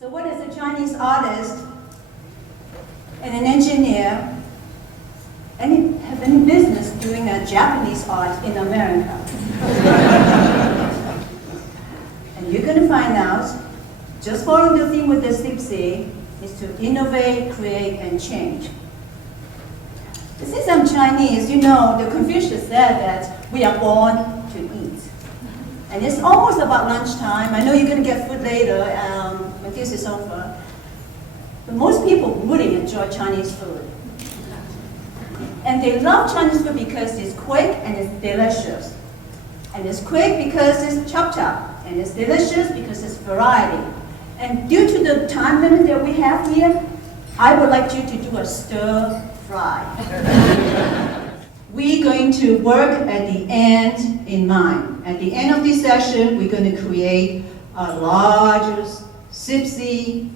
So what is a Chinese artist and an engineer have any business doing a Japanese art in America? And you're going to find out, just following the theme with the CIPC, is to innovate, create, and change. Since I'm Chinese, you know, the Confucius said that we are born to eat. And it's almost about lunchtime. I know you're going to get food later when this is over. But most people really enjoy Chinese food. And they love Chinese food because it's quick and it's delicious. And it's quick because it's chop-chop. And it's delicious because it's variety. And due to the time limit that we have here, I would like you to do a stir fry. We're going to work at the end in mind. At the end of this session, we're going to create a largest CIPC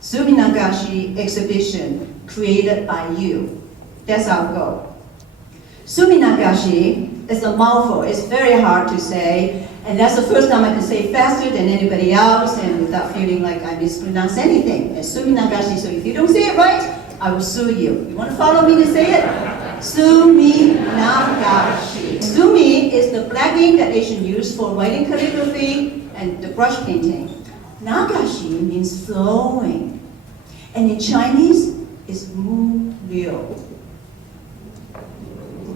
Suminagashi exhibition created by you. That's our goal. Suminagashi is a mouthful. It's very hard to say, and that's the first time I can say it faster than anybody else and without feeling like I mispronounce anything. It's Suminagashi, so if you don't say it right, I will sue you. You want to follow me to say it? Suminagashi. Sumi is the black ink that Asians use for writing calligraphy and the brush painting. Nagashi means flowing. And in Chinese, it's mu liu.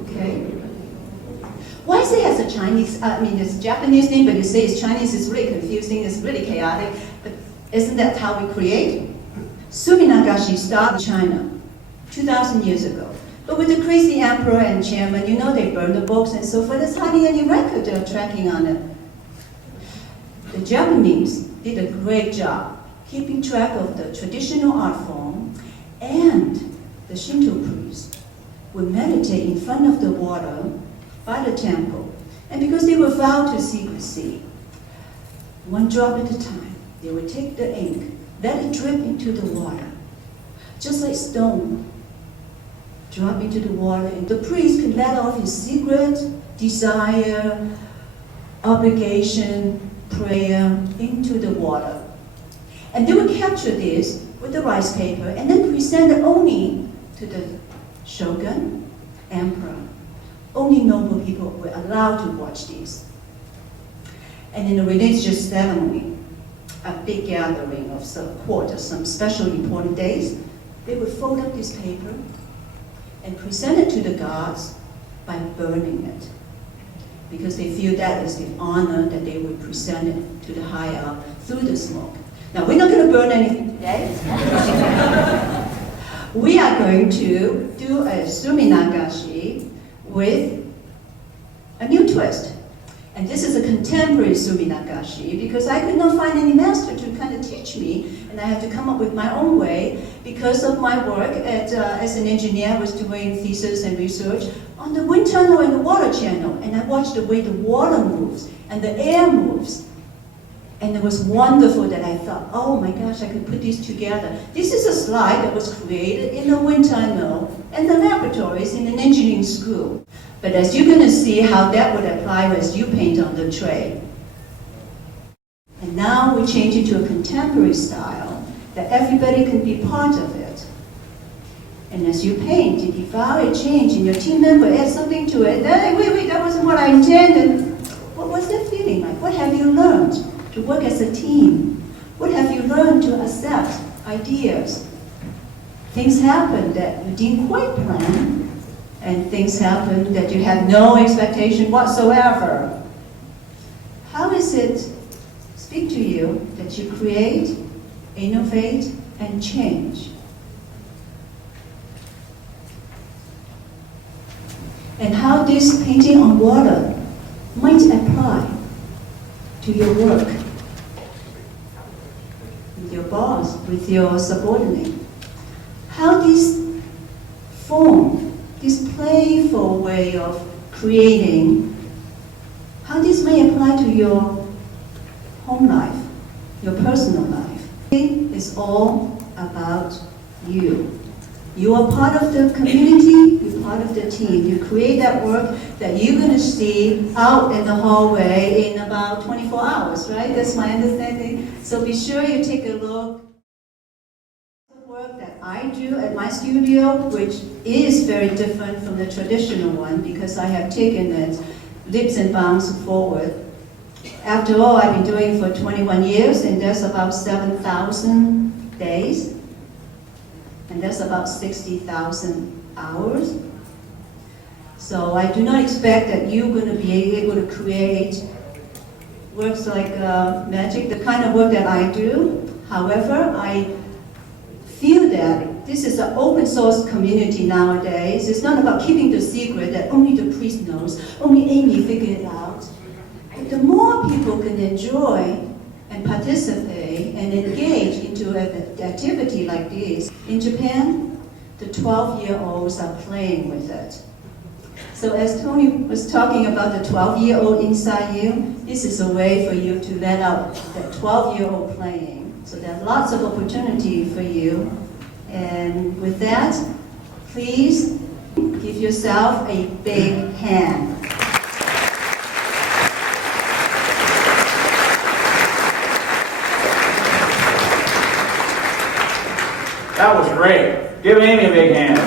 Okay? Why say it has a Chinese, it's a Japanese name, but you say it's Chinese, it's really confusing, it's really chaotic. But isn't that how we create? Suminagashi started in China 2,000 years ago. But with the crazy emperor and chairman, you know, they burned the books and so forth. There's hardly any record they're tracking on it. The Japanese did a great job keeping track of the traditional art form, and the Shinto priests would meditate in front of the water by the temple. And because they were vowed to secrecy, one drop at a time, they would take the ink, let it drip into the water, just like stone. Drop into the water, and the priest can let off his secret, desire, obligation, prayer into the water. And they would capture this with the rice paper and then present it only to the shogun, emperor. Only noble people were allowed to watch this. And in a religious ceremony, a big gathering of some court or some special important days, they would fold up this paper and present it to the gods by burning it, because they feel that is the honor that they would present it to the higher up through the smoke. Now, we're not going to burn anything today. We are going to do a Suminagashi with a new twist. And this is a contemporary Suminagashi because I could not find any master to kind of teach me, and I have to come up with my own way because of my work as an engineer. I was doing thesis and research on the wind tunnel and the water channel, and I watched the way the water moves and the air moves. And it was wonderful that I thought, oh my gosh, I could put these together. This is a slide that was created in the wind tunnel and the laboratories in an engineering school. But as you're going to see how that would apply as you paint on the tray. And now we change it to a contemporary style that everybody can be part of it. And as you paint, if you found a change and your team member adds something to it, then wait, that wasn't what I intended. What was that feeling like? What have you learned to work as a team? What have you learned to accept ideas? Things happen that you didn't quite plan, and things happen that you had no expectation whatsoever. How is it speak to you that you create, innovate, and change? And how this painting on water might apply to your work, with your boss, with your subordinate. How this form, this playful way of creating, how this may apply to your home life, your personal life. It is all about you. You are part of the community, you're part of the team. You create that work that you're going to see out in the hallway in about 24 hours, right? That's my understanding. So be sure you take a look. The work that I do at my studio, which is very different from the traditional one because I have taken it leaps and bounds forward. After all, I've been doing it for 21 years, and that's about 7,000 days. And that's about 60,000 hours. So I do not expect that you're going to be able to create works like magic, the kind of work that I do. However, I feel that this is an open source community nowadays. It's not about keeping the secret that only the priest knows, only Amy figured it out. But the more people can enjoy and participate and engage into an activity like this. In Japan, the 12-year-olds are playing with it. So as Tony was talking about the 12-year-old inside you, this is a way for you to let out that 12-year-old playing. So there are lots of opportunity for you. And with that, please give yourself a big hand. That was great. Give Amy a big hand.